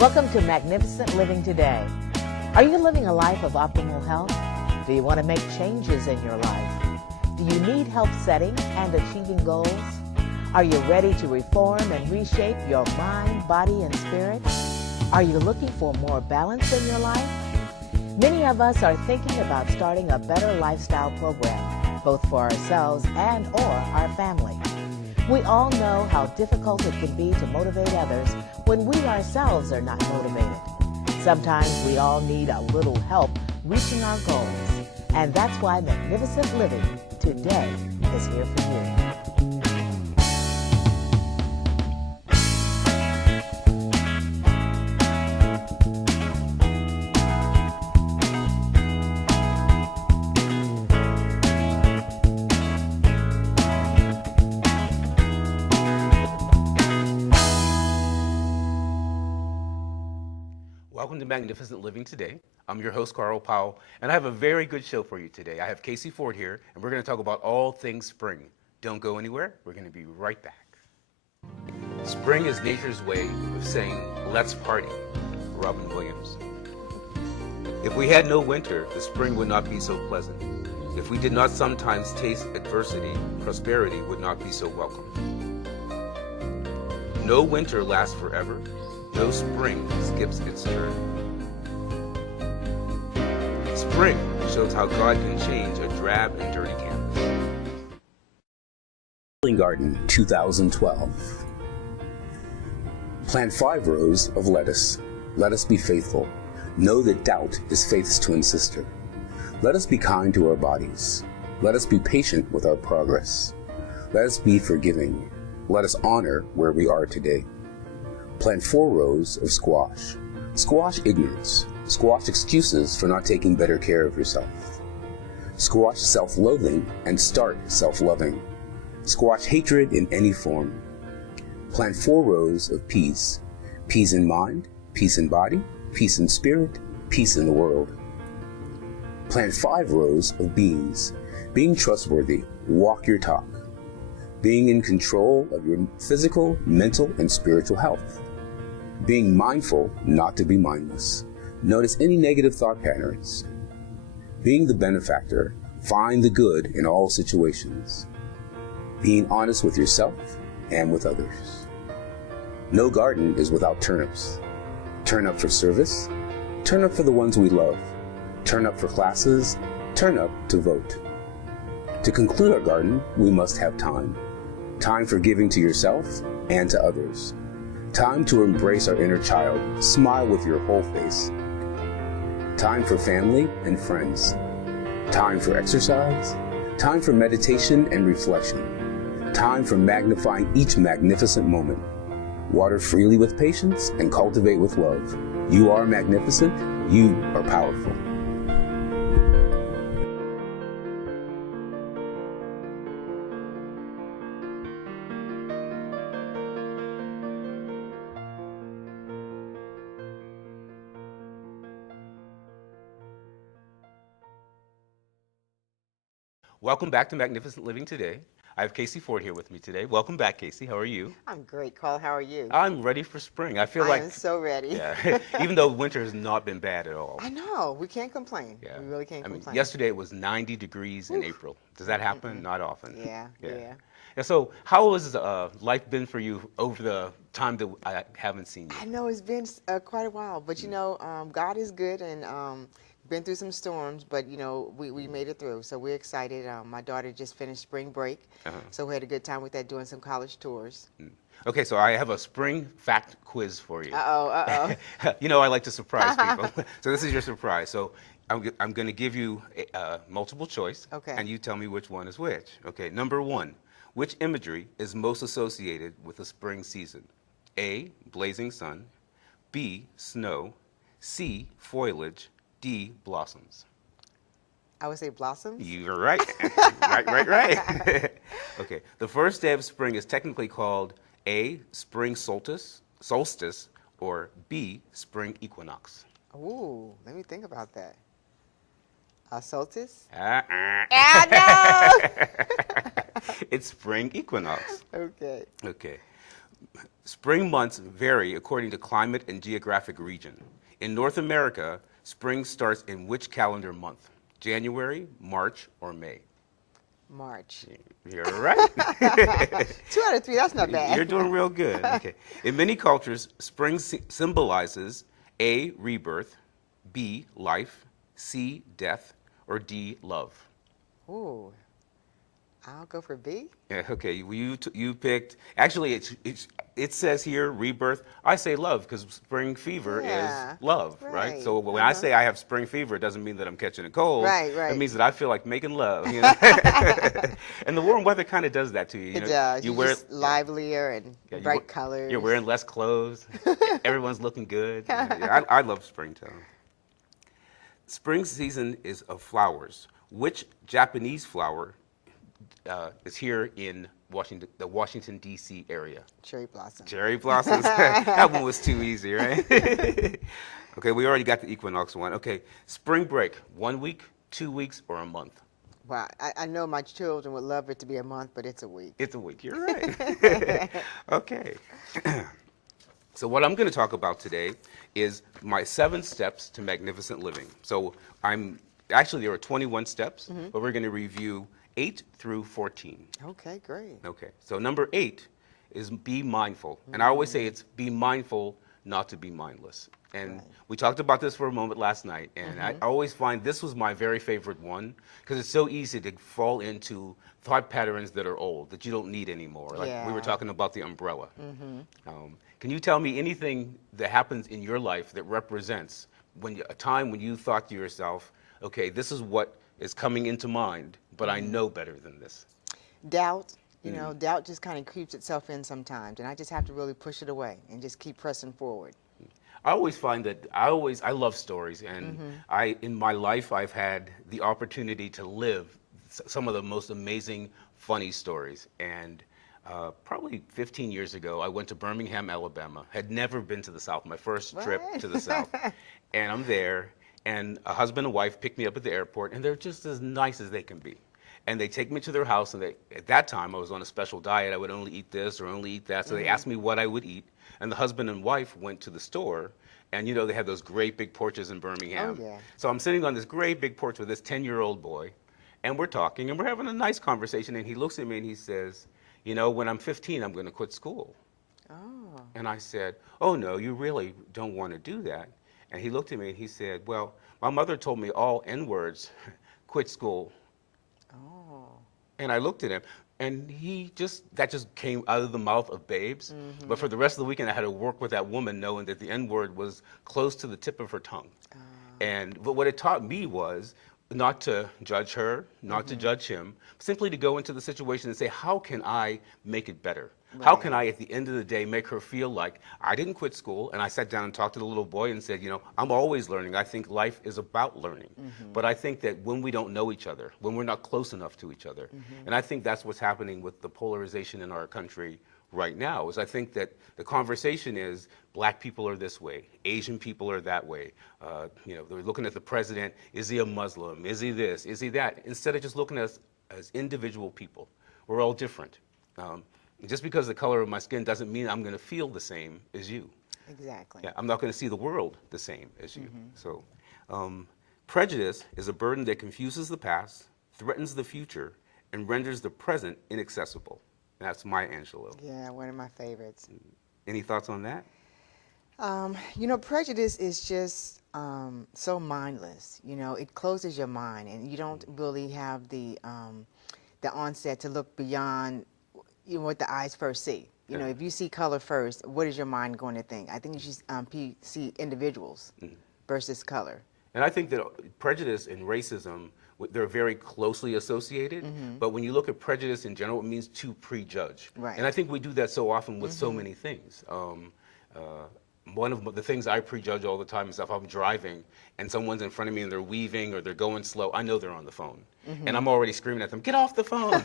Welcome to Magnificent Living Today. Are you living a life of optimal health? Do you want to make changes in your life? Do you need help setting and achieving goals? Are you ready to reform and reshape your mind, body, and spirit? Are you looking for more balance in your life? Many of us are thinking about starting a better lifestyle program, both for ourselves and or our family. We all know how difficult it can be to motivate others when we ourselves are not motivated. Sometimes we all need a little help reaching our goals. And that's why Magnificent Living today is here for you. Welcome to Magnificent Living Today. I'm your host, Powell, and I have a very good show for you today. I have Casey Ford here, and we're going to talk about all things spring. Don't go anywhere. We're going to be right back. Spring is nature's way of saying, let's party. Robin Williams. If we had no winter, the spring would not be so pleasant. If we did not sometimes taste adversity, prosperity would not be so welcome. No winter lasts forever. No spring skips its turn. Spring shows how God can change a drab and dirty canvas. Garden 2012. Plant 5 rows of lettuce. Let us be faithful. Know that doubt is faith's twin sister. Let us be kind to our bodies. Let us be patient with our progress. Let us be forgiving. Let us honor where we are today. Plant 4 rows of squash. Squash ignorance. Squash excuses for not taking better care of yourself. Squash self-loathing and start self-loving. Squash hatred in any form. Plant 4 rows of peas. Peace in mind, peace in body, peace in spirit, peace in the world. Plant 5 rows of beans. Being trustworthy, walk your talk. Being in control of your physical, mental, and spiritual health. Being mindful not to be mindless. Notice any negative thought patterns. Being the benefactor, find the good in all situations. Being honest with yourself and with others. No garden is without turnips. Turn up for service. Turn up for the ones we love. Turn up for classes. Turn up to vote. To conclude our garden, we must have time. Time for giving to yourself and to others. Time to embrace our inner child. Smile with your whole face. Time for family and friends. Time for exercise. Time for meditation and reflection. Time for magnifying each magnificent moment. Water freely with patience and cultivate with love. You are magnificent. You are powerful. Welcome back to Magnificent Living Today. I have Casey Ford here with me today. Welcome back, Casey. How are you? I'm great, Carl. How are you? I'm ready for spring. I feel like I am so ready. Yeah, even though winter has not been bad at all. I know. We can't complain. Yeah. We really can't complain. Yesterday it was 90 degrees in April. Does that happen? Not often. Yeah. Yeah, so how has life been for you over the time that I haven't seen you? I know it's been quite a while, but you know, God is good, and been through some storms, but you know, we made it through. So we're excited. My daughter just finished spring break, so we had a good time with that, doing some college tours. Okay, so I have a spring fact quiz for you. You know, I like to surprise people. So this is your surprise. So I'm going to give you multiple choice, and you tell me which one is which. Okay, number 1, which imagery is most associated with the spring season? A, blazing sun, B, snow, C, foliage, D, blossoms. I would say blossoms. You're right. right. Okay, the first day of spring is technically called A, spring solstice, or B, spring equinox. Ooh, let me think about that. Solstice? No! It's spring equinox. Okay. Okay. Spring months vary according to climate and geographic region. In North America, spring starts in which calendar month? January, March, or May? March. You're right. 2 out of 3, that's not bad. You're doing real good. Okay. In many cultures, spring symbolizes A, rebirth, B, life, C, death, or D, love. Ooh, I'll go for B. Yeah, okay, well, you picked, actually it says here rebirth. I say love because spring fever Yeah, is love, right? right. So when I say I have spring fever, it doesn't mean that I'm catching a cold. Right, It right. means that I feel like making love, you know? And the warm weather kind of does that to you. You It know? does. You You're wear just livelier and yeah, you bright we- colors. You're wearing less clothes. Everyone's looking good. Yeah, I love springtime. Spring season is of flowers. Which Japanese flower is here in Washington, the Washington, D.C. area? Cherry blossom. Cherry blossoms. That one was too easy, right? Okay, we already got the equinox one. Okay, spring break, 1 week, 2 weeks, or a month? Wow, I know my children would love it to be a month, but it's a week. It's a week, you're right. Okay. So what I'm going to talk about today is my 7 steps to magnificent living. So actually there are 21 steps, but we're going to review 8 through 14. Okay, great. Okay, so number 8 is be mindful. And I always say it's be mindful, not to be mindless. And we talked about this for a moment last night, and I always find this was my very favorite one because it's so easy to fall into thought patterns that are old, that you don't need anymore. Like we were Yeah. talking about the umbrella. Can you tell me anything that happens in your life that represents a time when you thought to yourself, okay, this is what is coming into mind, but I know better than this? Doubt, you know, doubt just kind of creeps itself in sometimes, and I just have to really push it away and just keep pressing forward. I always find that I love stories, and in my life I've had the opportunity to live some of the most amazing, funny stories. And probably 15 years ago, I went to Birmingham, Alabama. Had never been to the South, my first trip to the South. And I'm there, and a husband and wife pick me up at the airport, and they're just as nice as they can be. And they take me to their house, and at that time I was on a special diet. I would only eat this or only eat that. So they asked me what I would eat. And the husband and wife went to the store, and you know, they have those great big porches in Birmingham. Oh, yeah. So I'm sitting on this great big porch with this 10-year-old boy, and we're talking, and we're having a nice conversation, and he looks at me and he says, you know, when I'm 15, I'm going to quit school. Oh. And I said, oh, no, you really don't want to do that. And he looked at me and he said, well, my mother told me all N-words, quit school. Oh. And I looked at him, and that just came out of the mouth of babes. But for the rest of the weekend, I had to work with that woman knowing that the N-word was close to the tip of her tongue. But what it taught me was not to judge her, not to judge him, simply to go into the situation and say, how can I make it better? How can I, at the end of the day, make her feel like I didn't quit school? And I sat down and talked to the little boy and said, you know, I'm always learning. I think life is about learning. But I think that when we don't know each other, when we're not close enough to each other, and I think that's what's happening with the polarization in our country right now, is I think that the conversation is black people are this way, Asian people are that way. You know, they're looking at the president, is he a Muslim? Is he this? Is he that? Instead of just looking at us as individual people. We're all different. Just because the color of my skin doesn't mean I'm going to feel the same as you. Exactly. Yeah, I'm not going to see the world the same as you. So, prejudice is a burden that confuses the past, threatens the future, and renders the present inaccessible. That's Maya Angelou. Yeah, one of my favorites. Any thoughts on that? You know, prejudice is just so mindless. You know, it closes your mind, and you don't really have the onset to look beyond what the eyes first see. You know, if you see color first, what is your mind going to think? I think you should see individuals versus color. And I think that prejudice and racism, they're very closely associated. But when you look at prejudice in general, it means to prejudge. Right. And I think we do that so often with so many things. One of the things I prejudge all the time is if I'm driving and someone's in front of me and they're weaving or they're going slow, I know they're on the phone. And I'm already screaming at them, get off the phone.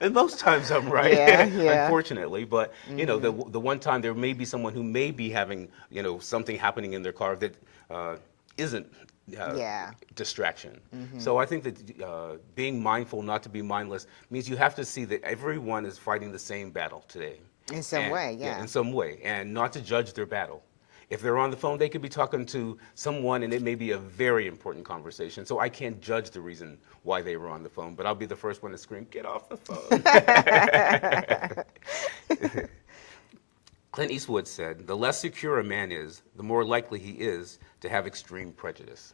And most times I'm right, unfortunately. But, you know, the one time there may be someone who may be having, you know, something happening in their car that isn't distraction. So I think that being mindful, not to be mindless, means you have to see that everyone is fighting the same battle today. In some way, yeah. In some way, and not to judge their battle. If they're on the phone, they could be talking to someone, and it may be a very important conversation. So I can't judge the reason why they were on the phone, but I'll be the first one to scream, "Get off the phone!" Clint Eastwood said, "The less secure a man is, the more likely he is to have extreme prejudice."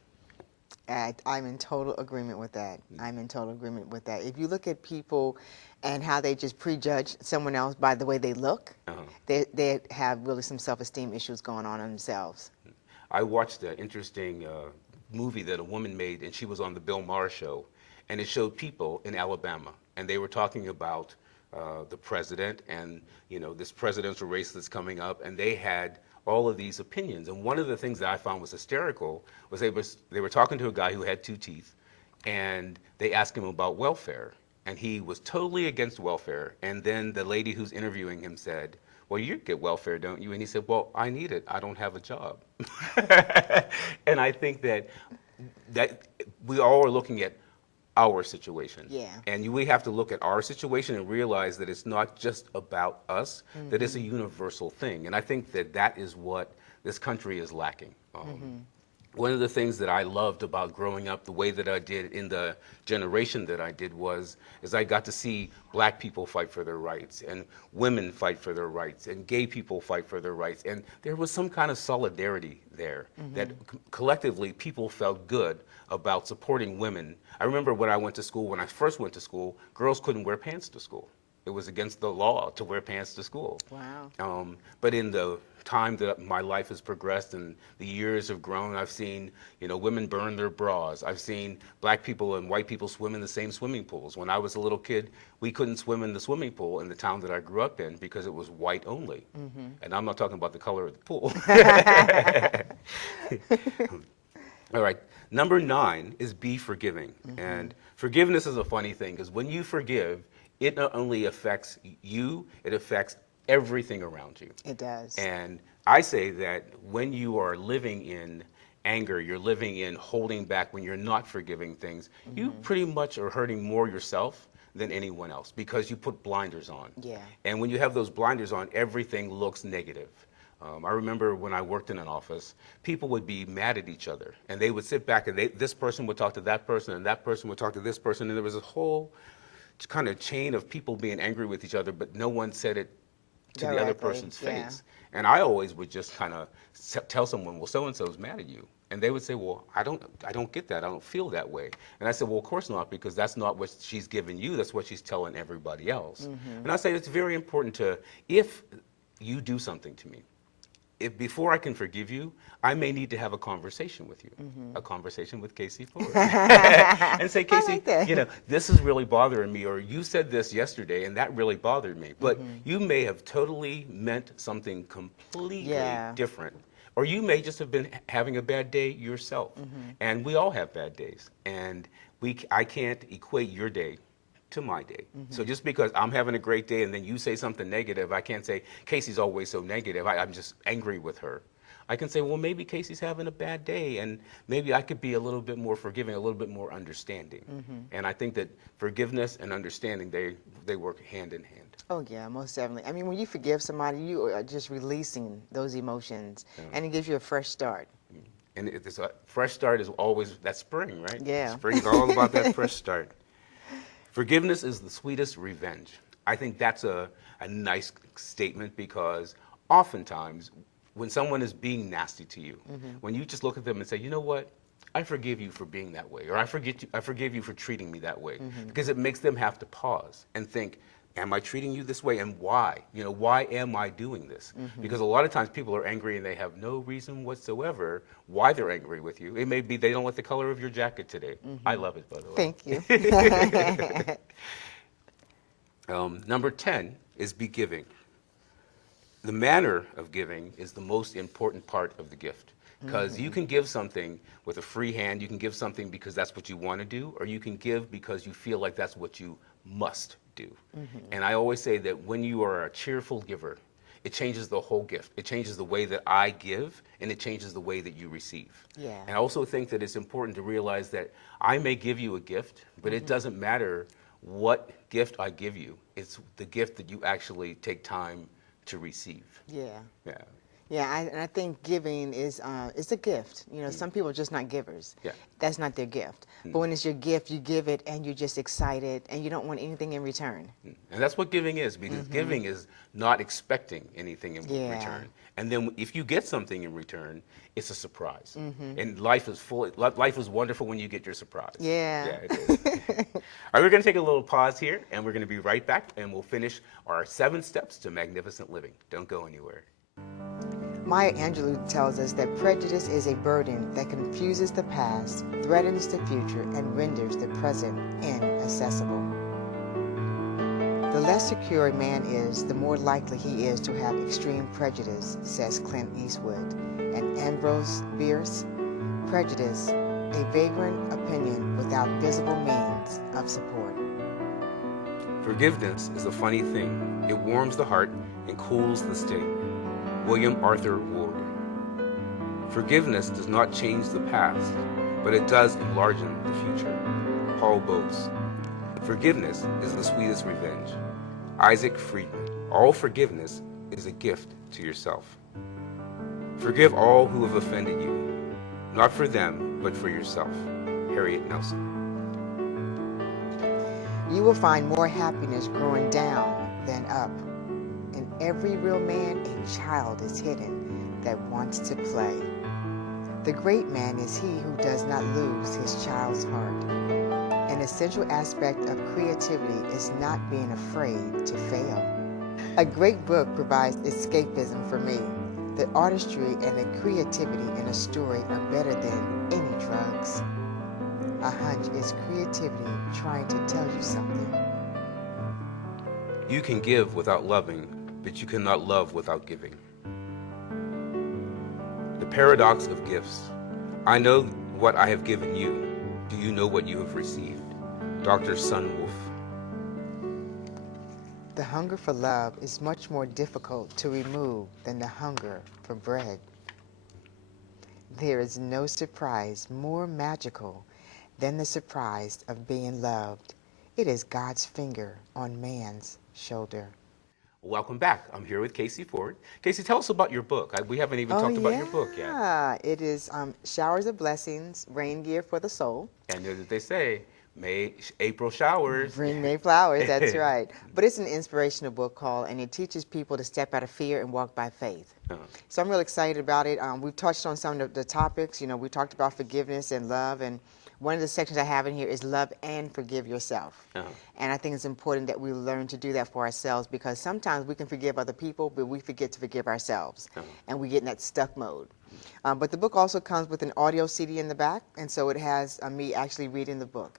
I'm in total agreement with that. I'm in total agreement with that. If you look at people and how they just prejudge someone else by the way they look, they have really some self-esteem issues going on themselves. I watched an interesting movie that a woman made, and she was on the Bill Maher show, and it showed people in Alabama, and they were talking about the president and this presidential race that's coming up, and they had all of these opinions. And one of the things that I found was hysterical was they were talking to a guy who had 2 teeth, and they asked him about welfare, and he was totally against welfare. And then the lady who's interviewing him said, "Well, you get welfare, don't you?" And he said, "Well, I need it. I don't have a job." And I think that we all are looking at our situation. Yeah. And we have to look at our situation and realize that it's not just about us, that it's a universal thing. And I think that that is what this country is lacking. One of the things that I loved about growing up the way that I did in the generation that I did is I got to see black people fight for their rights, and women fight for their rights, and gay people fight for their rights. And there was some kind of solidarity there that collectively people felt good about supporting women. I remember when I first went to school, girls couldn't wear pants to school. It was against the law to wear pants to school. Wow. But in the time that my life has progressed and the years have grown, I've seen, women burn their bras. I've seen black people and white people swim in the same swimming pools. When I was a little kid, we couldn't swim in the swimming pool in the town that I grew up in because it was white only. And I'm not talking about the color of the pool. All right. Number 9 is be forgiving. And forgiveness is a funny thing because when you forgive, it not only affects you, it affects everything around you. It does. And I say that when you are living in anger, you're living in holding back, when you're not forgiving things, you pretty much are hurting more yourself than anyone else because you put blinders on. Yeah. And when you have those blinders on, everything looks negative. I remember when I worked in an office, people would be mad at each other, and they would sit back, and this person would talk to that person, and that person would talk to this person, and there was a whole kind of chain of people being angry with each other, but no one said it to the other person's face. And I always would just kind of tell someone, "Well, so-and-so's mad at you." And they would say, "Well, I don't get that. I don't feel that way." And I said, "Well, of course not, because that's not what she's giving you. That's what she's telling everybody else." And I say it's very important to, if you do something to me, before I can forgive you, I may need to have a conversation with you, a conversation with Casey Ford, and say, "Casey, this is really bothering me," or "You said this yesterday, and that really bothered me." But you may have totally meant something completely different, or you may just have been having a bad day yourself. And we all have bad days, and I can't equate your day to my day. So just because I'm having a great day and then you say something negative, I can't say, "Casey's always so negative. I'm just angry with her." I can say, "Well, maybe Casey's having a bad day, and maybe I could be a little bit more forgiving, a little bit more understanding." And I think that forgiveness and understanding, they work hand in hand. Oh, yeah, most definitely. I mean, when you forgive somebody, you are just releasing those emotions, and it gives you a fresh start. And it's a fresh start is always that spring, right? Yeah. Spring's all about that fresh start. Forgiveness is the sweetest revenge. I think that's a nice statement because oftentimes when someone is being nasty to you, when you just look at them and say, "You know what? I forgive you for being that way," or I forgive you for treating me that way, because it makes them have to pause and think, "Am I treating you this way, and why? Why am I doing this?" Because a lot of times people are angry and they have no reason whatsoever why they're angry with you. It may be they don't like the color of your jacket today. I love it, by the way. Thank you. Number 10 is be giving. The manner of giving is the most important part of the gift, because you can give something with a free hand, you can give something because that's what you want to do, or you can give because you feel like that's what you must do. And I always say that when you are a cheerful giver, it changes the whole gift. It changes the way that I give, and it changes the way that you receive. Yeah. And I also think that it's important to realize that I may give you a gift, but it doesn't matter what gift I give you. It's the gift that you actually take time to receive. Yeah. Yeah. Yeah, and I think giving is it's a gift. You know, some people are just not givers. Yeah. That's not their gift. But when it's your gift, you give it and you're just excited and you don't want anything in return. And that's what giving is, because giving is not expecting anything in Yeah. return. And then if you get something in return, it's a surprise. And life is full. Life is wonderful when you get your surprise. Yeah. Yeah, it is. All right, we're going to take a little pause here, and we're going to be right back, and we'll finish our 7 steps to magnificent living. Don't go anywhere. Maya Angelou tells us that prejudice is a burden that confuses the past, threatens the future, and renders the present inaccessible. The less secure a man is, the more likely he is to have extreme prejudice, says Clint Eastwood. And Ambrose Bierce, prejudice, a vagrant opinion without visible means of support. Forgiveness is a funny thing. It warms the heart and cools the sting. William Arthur Ward. Forgiveness does not change the past, but it does enlargen the future. Paul Bose. Forgiveness is the sweetest revenge. Isaac Friedman. All forgiveness is a gift to yourself. Forgive all who have offended you, not for them, but for yourself. Harriet Nelson. You will find more happiness growing down than up. In every real man, a child is hidden that wants to play. The great man is he who does not lose his child's heart. An essential aspect of creativity is not being afraid to fail. A great book provides escapism for me. The artistry and the creativity in a story are better than any drugs. A hunch is creativity trying to tell you something. You can give without loving, but you cannot love without giving. The paradox of gifts. I know what I have given you. Do you know what you have received? Dr. Sun Wolf. The hunger for love is much more difficult to remove than the hunger for bread. There is no surprise more magical than the surprise of being loved. It is God's finger on man's shoulder. Welcome back. I'm here with Casey Ford. Casey, tell us about your book. We haven't even talked about your book yet. Yeah, it is Showers of Blessings, Rain Gear for the Soul. And as they say, April showers. Bring May flowers, that's right. But it's an inspirational book and it teaches people to step out of fear and walk by faith. So I'm really excited about it. We've touched on some of the topics. You know, we talked about forgiveness and love, and one of the sections I have in here is love and forgive yourself. And I think it's important that we learn to do that for ourselves, because sometimes we can forgive other people, but we forget to forgive ourselves. And we get in that stuck mode. But the book also comes with an audio CD in the back, and so it has me actually reading the book.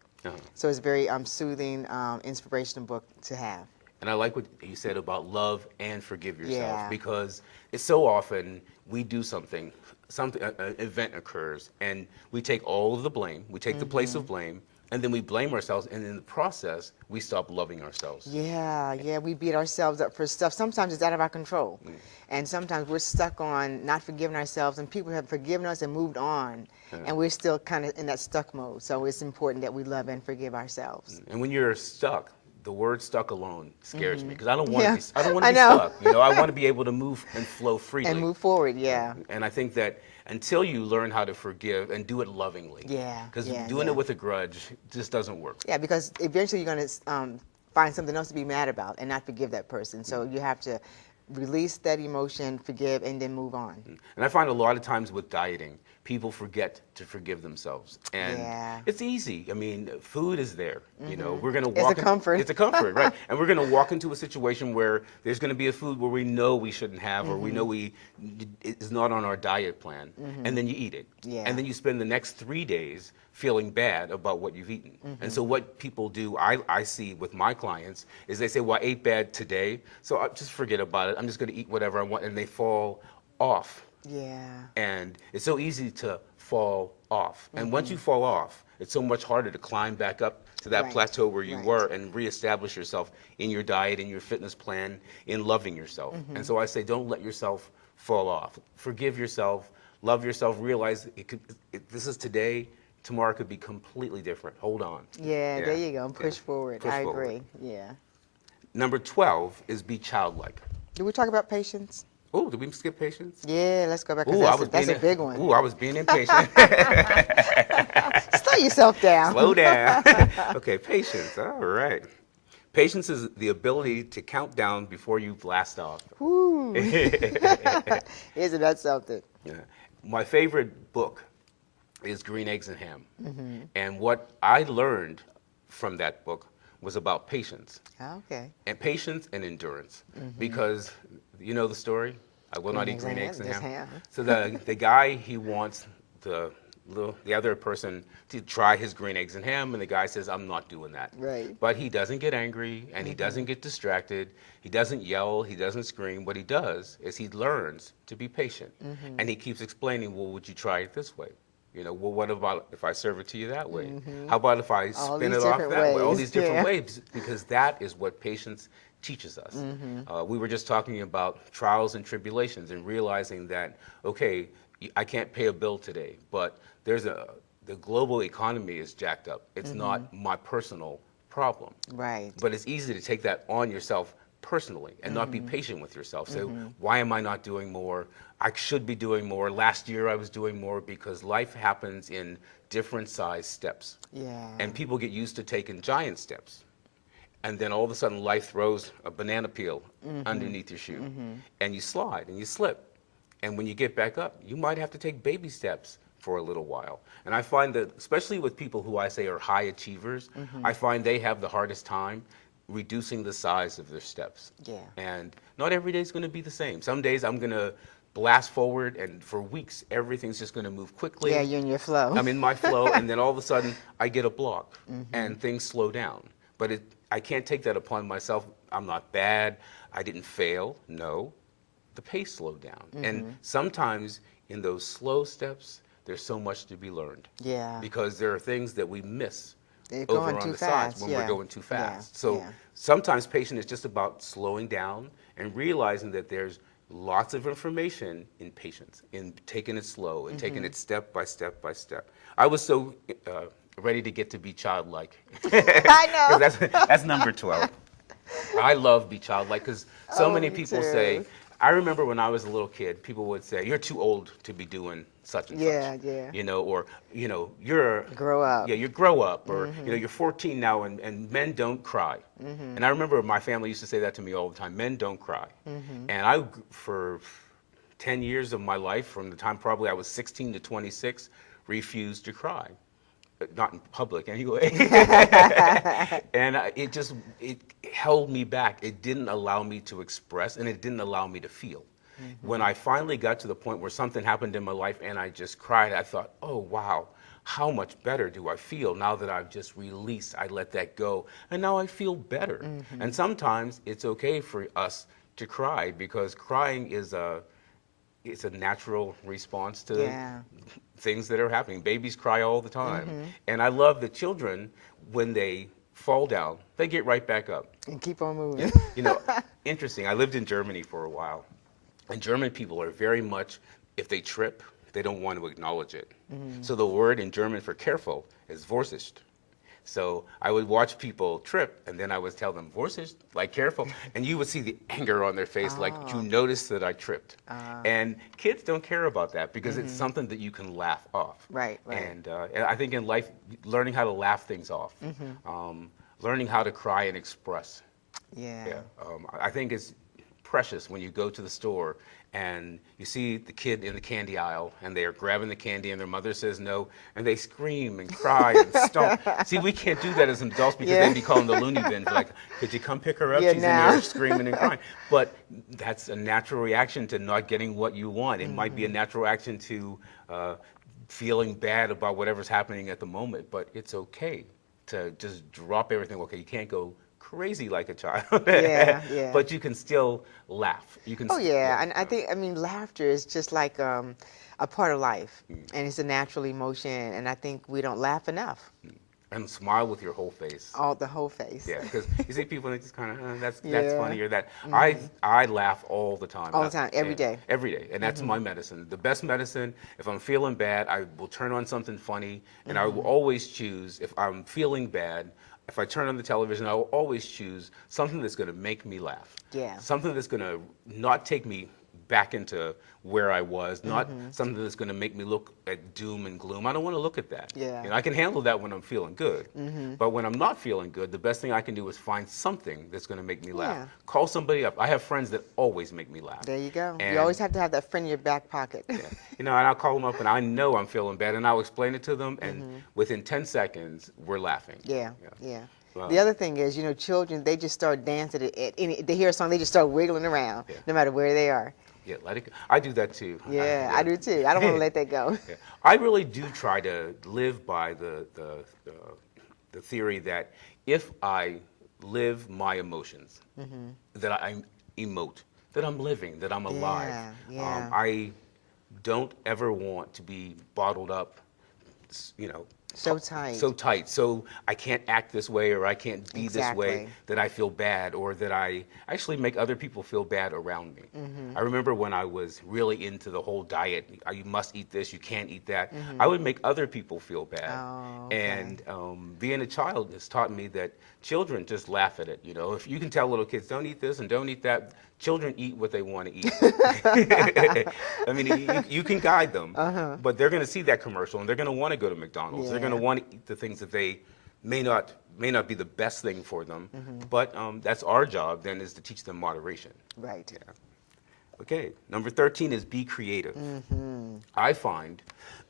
So it's a very soothing, inspirational book to have. And I like what you said about love and forgive yourself, because it's so often we do something, an event occurs, and we take all of the blame, we take the place of blame, and then we blame ourselves, and in the process, we stop loving ourselves. Yeah, we beat ourselves up for stuff. Sometimes it's out of our control. And sometimes we're stuck on not forgiving ourselves, and people have forgiven us and moved on, and we're still kind of in that stuck mode. So it's important that we love and forgive ourselves. And when you're stuck, the word stuck alone scares me, because I don't want to be I know. stuck. You know, I want to be able to move and flow freely. And move forward, And I think that until you learn how to forgive and do it lovingly, because doing it with a grudge just doesn't work. Yeah, because eventually you're going to find something else to be mad about and not forgive that person. So you have to release that emotion, forgive, and then move on. And I find a lot of times with dieting, people forget to forgive themselves. And it's easy. I mean, food is there. You know, we're going to walk. It's a comfort. It's a comfort, right? And we're going to walk into a situation where there's going to be a food where we know we shouldn't have, or we know it's not on our diet plan, and then you eat it. And then you spend the next 3 days feeling bad about what you've eaten. And so what people do, I see with my clients, is they say, well, I ate bad today, so I'll just forget about it. I'm just going to eat whatever I want, and they fall off. And it's so easy to fall off. And once you fall off, it's so much harder to climb back up to that plateau where you were and reestablish yourself in your diet, in your fitness plan, in loving yourself. And so I say, don't let yourself fall off. Forgive yourself, love yourself, realize this is today. Tomorrow could be completely different. Hold on. Yeah, there you go. Push forward. I agree. Number 12 is be childlike. Did we talk about patience? Oh, did we skip patience? Yeah, let's go back. 'Cause Ooh, that's a big one. Ooh, I was being impatient. Slow yourself down. Slow down. Okay, patience. All right. Patience is the ability to count down before you blast off. Woo. Isn't that something? Yeah. My favorite book is Green Eggs and Ham. And what I learned from that book was about patience. Okay. And patience and endurance. Because you know the story? I will not eat green eggs and just ham. ham. So the guy, he wants the other person to try his green eggs and ham, and the guy says, I'm not doing that. Right. But he doesn't get angry, and he doesn't get distracted. He doesn't yell. He doesn't scream. What he does is he learns to be patient. And he keeps explaining, well, would you try it this way? You know, well, what about if I serve it to you that way? How about if I spin it off that way? All these different ways, because that is what patience teaches us. We were just talking about trials and tribulations and realizing that, okay, I can't pay a bill today, but the global economy is jacked up. It's not my personal problem. Right. But it's easy to take that on yourself personally and not be patient with yourself. So why am I not doing more? I should be doing more. Last year I was doing more, because life happens in different size steps. Yeah. And people get used to taking giant steps. And then all of a sudden life throws a banana peel underneath your shoe. And you slide and you slip. And when you get back up, you might have to take baby steps for a little while. And I find that, especially with people who I say are high achievers, I find they have the hardest time reducing the size of their steps. Yeah. And not every day is going to be the same. Some days I'm going to blast forward, and for weeks everything's just going to move quickly. Yeah, you're in your flow. I'm in my flow, and then all of a sudden I get a block and things slow down. But I can't take that upon myself. I'm not bad. I didn't fail. No. The pace slowed down. And sometimes in those slow steps, there's so much to be learned. Yeah. Because there are things that we miss They're over going on too the sides fast, when yeah. we're going too fast. Yeah, So yeah. sometimes patience is just about slowing down and realizing that there's lots of information in patience, in taking it slow and taking it step by step by step. I was so ready to get to be childlike. I know. 'Cause that's number 12. I love be childlike, because so many me people too. say, I remember when I was a little kid, people would say, you're too old to be doing such and Yeah, such. yeah. You know, or, you know, you're... Grow up. Yeah, you grow up, or, you know, you're 14 now and men don't cry. And I remember my family used to say that to me all the time, men don't cry. And for 10 years of my life, from the time probably I was 16 to 26, refused to cry. Not in public anyway. And it held me back. It didn't allow me to express, and it didn't allow me to feel. When I finally got to the point where something happened in my life and I just cried, I thought, oh, wow, how much better do I feel now that I've just released, I let that go, and now I feel better. And sometimes it's okay for us to cry, because crying is it's a natural response to things that are happening. Babies cry all the time. And I love the children, when they fall down, they get right back up. And keep on moving. You know, interesting. I lived in Germany for a while. And German people are very much, if they trip, they don't want to acknowledge it. So the word in German for careful is Vorsicht. So I would watch people trip, and then I would tell them, Vorsicht, like careful. And you would see the anger on their face, like, you noticed that I tripped. And kids don't care about that, because it's something that you can laugh off. Right, right. And I think in life, learning how to laugh things off, learning how to cry and express. I think it's precious when you go to the store and you see the kid in the candy aisle and they are grabbing the candy and their mother says no, and they scream and cry and stomp. See, we can't do that as adults, because they'd be calling the loony bin, like, could you come pick her up? She's in there screaming and crying. But that's a natural reaction to not getting what you want. It might be a natural reaction to feeling bad about whatever's happening at the moment, but it's okay to just drop everything. Okay, you can't go crazy like a child. But you can still laugh. You can. And I mean, laughter is just like a part of life, and it's a natural emotion. And I think we don't laugh enough. And smile with your whole face. The whole face. Yeah, because you see people that just kind of, that's funny, or that. I laugh all the time. All the time, every day. Every day, and that's my medicine. The best medicine, if I'm feeling bad, I will turn on something funny, and I will always choose, if I'm feeling bad, if I turn on the television, I will always choose something that's going to make me laugh. Yeah. Something that's going to not take me back into where I was, not something that's going to make me look at doom and gloom. I don't want to look at that. Yeah. You know, I can handle that when I'm feeling good. But when I'm not feeling good, the best thing I can do is find something that's going to make me laugh. Yeah. Call somebody up. I have friends that always make me laugh. There you go. And, You always have to have that friend in your back pocket. yeah. You know, and I'll call them up, and I know I'm feeling bad, and I'll explain it to them, and within 10 seconds, we're laughing. Yeah. Wow. The other thing is, you know, children, they just start dancing they hear a song, they just start wiggling around, no matter where they are. Yeah, let it go. I do that too. Yeah, I do too. I don't want to let that go. Yeah. I really do try to live by the theory that if I live my emotions, that I emote, that I'm living, that I'm alive. Yeah. I don't ever want to be bottled up, you know, So tight. so tight, so I can't act this way, or I can't be this way, Exactly. that I feel bad, or that I actually make other people feel bad around me. I remember when I was really into the whole diet, you must eat this, you can't eat that, I would make other people feel bad. Oh, okay. And being a child has taught me that children just laugh at it. You know, if you can tell little kids, don't eat this and don't eat that, children eat what they want to eat. I mean, you can guide them, but they're going to see that commercial and they're going to want to go to McDonald's. They're going to want to eat the things that they may not be the best thing for them, but that's our job then, is to teach them moderation. Right. Yeah. Okay, number 13 is be creative. I find,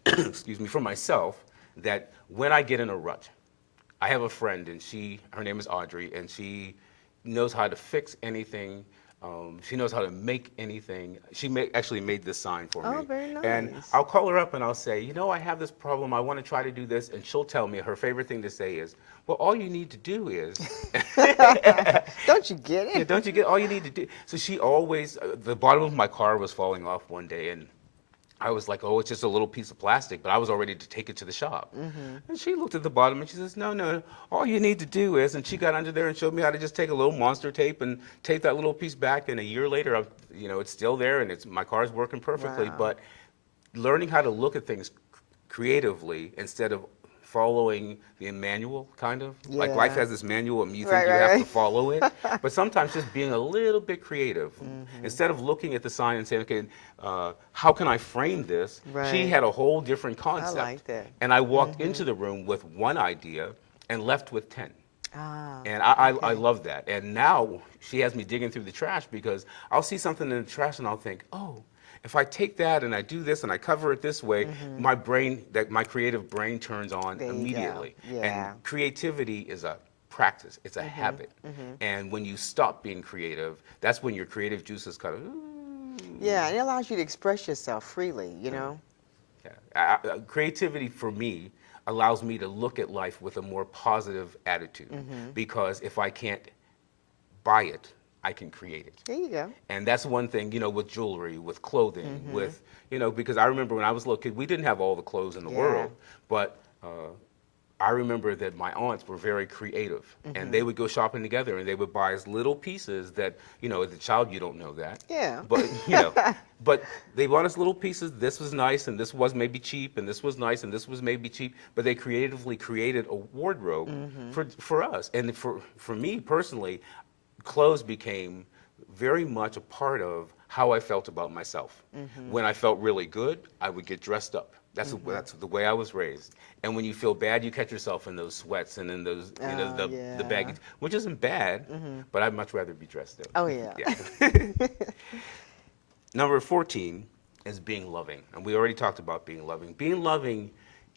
excuse me, for myself, that when I get in a rut, I have a friend, and her name is Audrey, and she knows how to fix anything. She knows how to make anything. She actually made this sign for me. Oh, very nice. And I'll call her up and I'll say, you know, I have this problem. I want to try to do this. And she'll tell me, her favorite thing to say is, well, all you need to do is. Don't you get it? Yeah, don't you get all you need to do? So she always, the bottom of my car was falling off one day, and I was like, oh, it's just a little piece of plastic, but I was all ready to take it to the shop. And she looked at the bottom and she says, no, all you need to do is, and she got under there and showed me how to just take a little monster tape and tape that little piece back, and a year later, you know, it's still there and my car's working perfectly. Wow. But learning how to look at things creatively instead of following the manual, kind of. Like life has this manual and you think you have to follow it. But sometimes just being a little bit creative. Instead of looking at the sign and saying, okay, how can I frame this? She had a whole different concept. I like that. And I walked into the room with one idea and left with 10. Ah, And I love that. And now she has me digging through the trash, because I'll see something in the trash and I'll think, oh, if I take that and I do this and I cover it this way, my creative brain turns on There you immediately. go. Yeah. And creativity is a practice. It's a habit. And when you stop being creative, that's when your creative juices kind of. yeah, and it allows you to express yourself freely, you know? Yeah. Creativity for me allows me to look at life with a more positive attitude, because if I can't buy it, I can create it. There you go. And that's one thing, you know, with jewelry, with clothing, with, you know, because I remember when I was a little kid, we didn't have all the clothes in the world, but I remember that my aunts were very creative, and they would go shopping together, and they would buy us little pieces that, you know, as a child, you don't know that. Yeah. But, you know, but they bought us little pieces. This was nice, and this was maybe cheap, and this was nice, and this was maybe cheap. But they creatively created a wardrobe for us. And for me personally, clothes became very much a part of how I felt about myself. When I felt really good, I would get dressed up. That's the way I was raised. And when you feel bad, you catch yourself in those sweats and in those, you know, the baggage, which isn't bad, but I'd much rather be dressed up. Oh, yeah. Number 14 is being loving. And we already talked about being loving. Being loving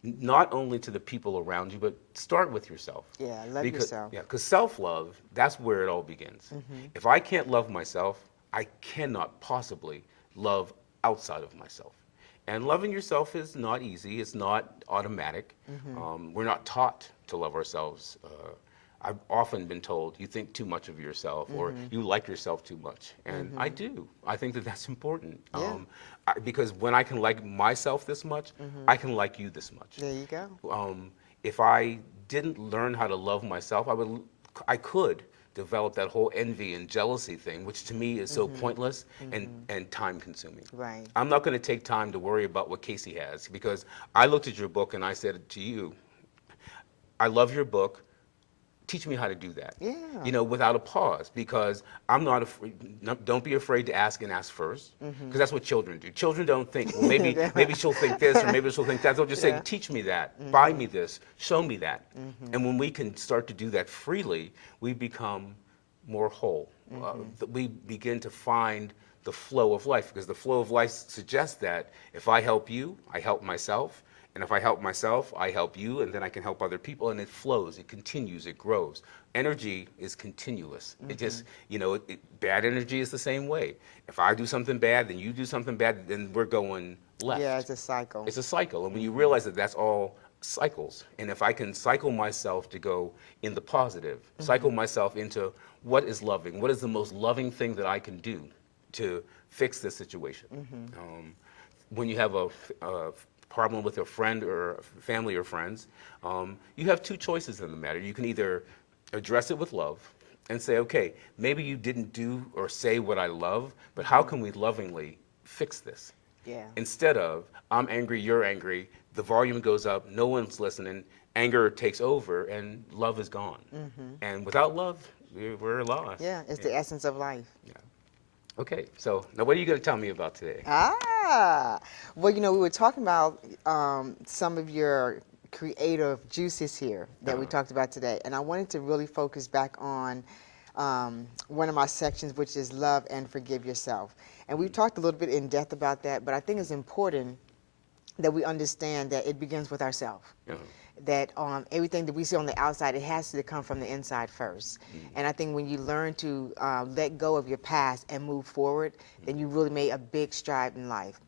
not only to the people around you, but start with yourself. Yeah, love yourself. Yeah, because self-love, that's where it all begins. If I can't love myself, I cannot possibly love outside of myself. And loving yourself is not easy. It's not automatic. We're not taught to love ourselves. I've often been told, you think too much of yourself, or you like yourself too much. And I do. I think that that's important. Yeah. Because when I can like myself this much, I can like you this much. There you go. If I didn't learn how to love myself, I could develop that whole envy and jealousy thing, which to me is so pointless and time consuming. Right. I'm not going to take time to worry about what Casey has, because I looked at your book and I said to you, I love your book, teach me how to do that. Yeah. You know, without a pause, because I'm not afraid. Don't be afraid to ask and ask first, because that's what children do. Children don't think, well, maybe she'll think this or maybe she'll think that. They'll just say, teach me that, buy me this, show me that. And when we can start to do that freely, we become more whole. We begin to find the flow of life, because the flow of life suggests that if I help you, I help myself. And if I help myself, I help you, and then I can help other people, and it flows, it continues, it grows. Energy is continuous. It just, you know, bad energy is the same way. If I do something bad, then you do something bad, then we're going left. Yeah, it's a cycle. It's a cycle, and when you realize that that's all cycles, and if I can cycle myself to go in the positive, cycle myself into what is loving, what is the most loving thing that I can do to fix this situation. When you have a problem with a friend or family or friends, you have two choices in the matter. You can either address it with love and say, okay, maybe you didn't do or say what I love, but how can we lovingly fix this? Yeah. Instead of, I'm angry, you're angry, the volume goes up, no one's listening, anger takes over, and love is gone. And without love, we're lost. Yeah, it's the essence of life. Yeah. Okay, so now what are you going to tell me about today? Well, you know, we were talking about some of your creative juices here that we talked about today, and I wanted to really focus back on one of my sections, which is love and forgive yourself. And we've talked a little bit in depth about that, but I think it's important that we understand that it begins with ourselves. That everything that we see on the outside, it has to come from the inside first. And I think when you learn to let go of your past and move forward, then you really made a big stride in life.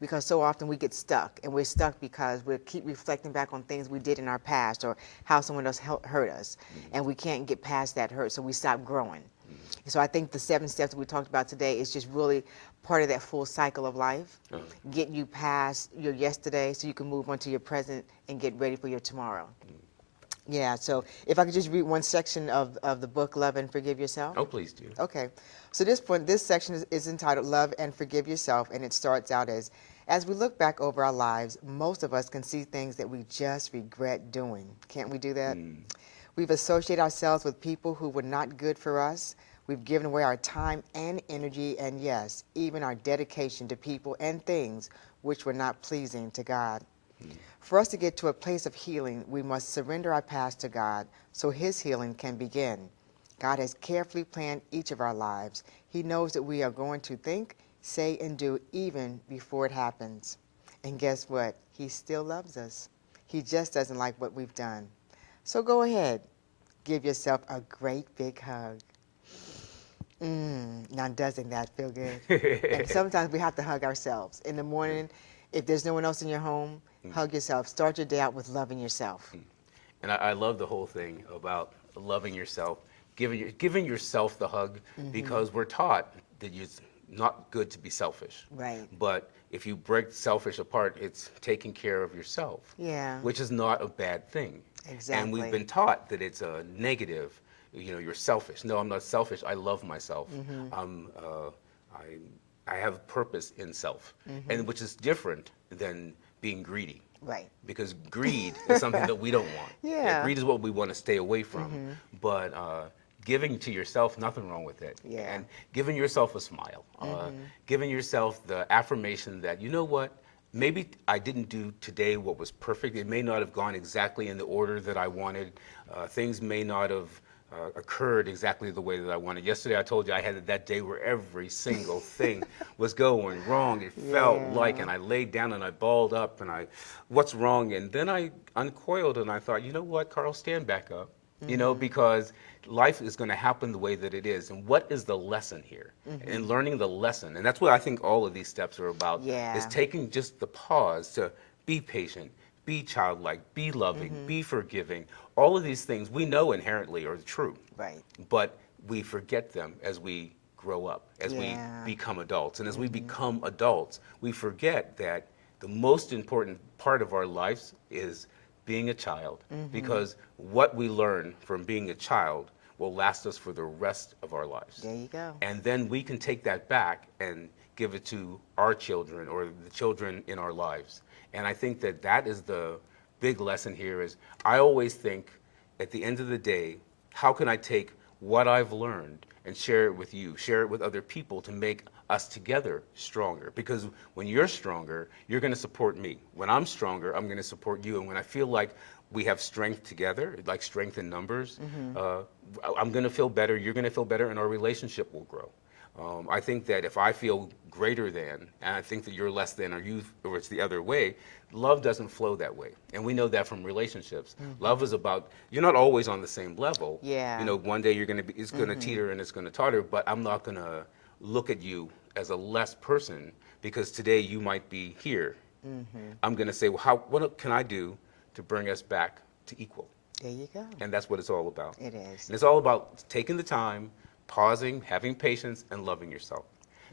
Because so often we get stuck, and we're stuck because we keep reflecting back on things we did in our past or how someone else hurt us, and we can't get past that hurt, so we stop growing. So I think the 7 steps we talked about today is just really part of that full cycle of life, getting you past your yesterday so you can move on to your present and get ready for your tomorrow. Yeah, so if I could just read one section of the book, Love and Forgive Yourself. Oh, please do. Okay. So this section is entitled Love and Forgive Yourself, and it starts out as we look back over our lives, most of us can see things that we just regret doing. Can't we do that? We've associated ourselves with people who were not good for us. We've given away our time and energy, and yes, even our dedication to people and things which were not pleasing to God. For us to get to a place of healing, we must surrender our past to God so His healing can begin. God has carefully planned each of our lives. He knows that we are going to think, say, and do even before it happens. And guess what? He still loves us. He just doesn't like what we've done. So go ahead, give yourself a great big hug. Now, doesn't that feel good? And sometimes we have to hug ourselves. In the morning, if there's no one else in your home, hug yourself. Start your day out with loving yourself. And I love the whole thing about loving yourself, giving yourself the hug, because we're taught that it's not good to be selfish. Right. But if you break selfish apart, it's taking care of yourself. Yeah. Which is not a bad thing. Exactly. And we've been taught that it's a negative. You know, you're selfish. No, I'm not selfish. I love myself. I have purpose in self, and which is different than being greedy. Right. Because greed is something that we don't want. Yeah. Greed is what we want to stay away from. But giving to yourself, nothing wrong with it. Yeah. And giving yourself a smile, giving yourself the affirmation that, you know what, maybe I didn't do today what was perfect. It may not have gone exactly in the order that I wanted. Things may not have occurred exactly the way that I wanted. Yesterday I told you I had that day where every single thing was going wrong. It felt like, and I laid down and I balled up and what's wrong? And then I uncoiled and I thought, you know what, Carl, stand back up. You know, because life is going to happen the way that it is. And what is the lesson here? And learning the lesson. And that's what I think all of these steps are about, is taking just the pause to be patient, be childlike, be loving, be forgiving. All of these things we know inherently are true. Right. But we forget them as we grow up, as we become adults. And as we become adults, we forget that the most important part of our lives is being a child, because what we learn from being a child will last us for the rest of our lives. There you go. And then we can take that back and give it to our children or the children in our lives. And I think that that is the big lesson here. Is I always think at the end of the day, how can I take what I've learned and share it with you, share it with other people to make us together stronger? Because when you're stronger, you're going to support me. When I'm stronger, I'm going to support you. And when I feel like we have strength together, like strength in numbers, I'm going to feel better, you're going to feel better, and our relationship will grow. I think that if I feel greater than, and I think that you're less than, or it's the other way, love doesn't flow that way. And we know that from relationships. Love is about, you're not always on the same level. Yeah. You know, one day you're going to be, it's going to teeter and it's going to totter, but I'm not going to look at you as a less person because today you might be here. I'm going to say, well, what can I do to bring us back to equal? There you go. And that's what it's all about. It is. And it's all about taking the time, pausing, having patience, and loving yourself.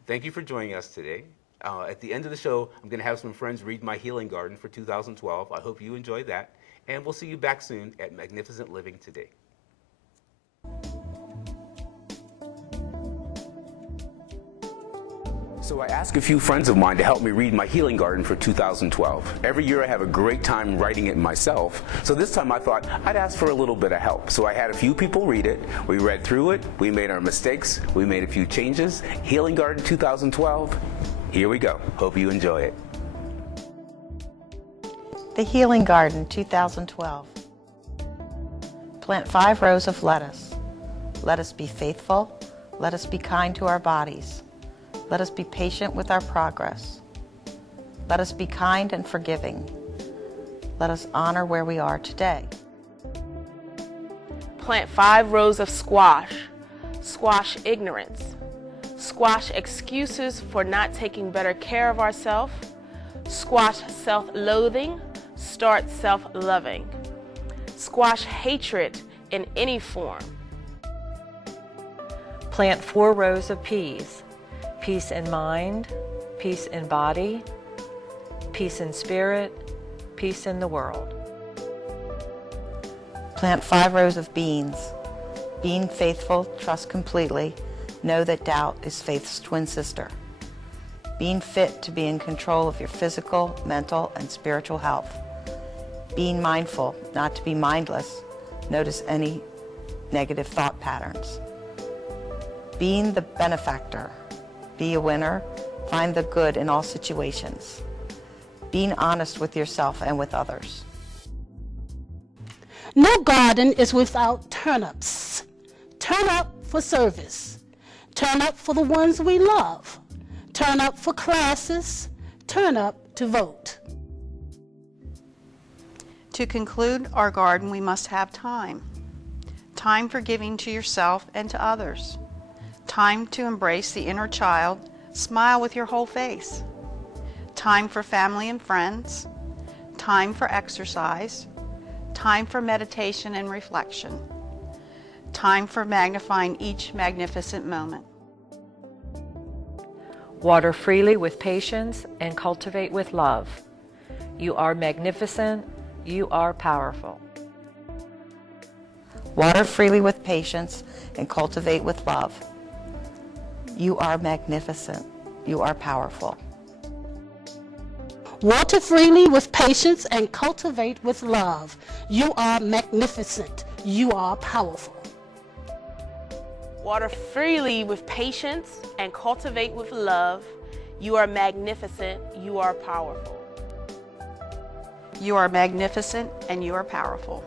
Thank you for joining us today. At the end of the show, I'm going to have some friends read my healing garden for 2012. I hope you enjoyed that. And we'll see you back soon at Magnificent Living Today. So I asked a few friends of mine to help me read my healing garden for 2012. Every year I have a great time writing it myself, so this time I thought I'd ask for a little bit of help. So I had a few people read it, we read through it, we made our mistakes, we made a few changes. Healing Garden 2012, here we go. Hope you enjoy it. The Healing Garden 2012. Plant 5 rows of lettuce. Let us be faithful. Let us be kind to our bodies. Let us be patient with our progress. Let us be kind and forgiving. Let us honor where we are today. Plant 5 rows of squash. Squash ignorance. Squash excuses for not taking better care of ourselves. Squash self-loathing. Start self-loving. Squash hatred in any form. Plant 4 rows of peas. Peace in mind, peace in body, peace in spirit, peace in the world. Plant 5 rows of beans. Being faithful, trust completely. Know that doubt is faith's twin sister. Being fit to be in control of your physical, mental, and spiritual health. Being mindful, not to be mindless. Notice any negative thought patterns. Being the benefactor. Be a winner. Find the good in all situations. Being honest with yourself and with others. No garden is without turnips. Turn up for service. Turn up for the ones we love. Turn up for classes. Turn up to vote. To conclude our garden, we must have time. Time for giving to yourself and to others. Time to embrace the inner child, smile with your whole face. Time for family and friends. Time for exercise. Time for meditation and reflection. Time for magnifying each magnificent moment. Water freely with patience and cultivate with love. You are magnificent. You are powerful. Water freely with patience and cultivate with love. You are magnificent. You are powerful. Water freely with patience and cultivate with love. You are magnificent. You are powerful. Water freely with patience and cultivate with love. You are magnificent. You are powerful. You are magnificent and you are powerful.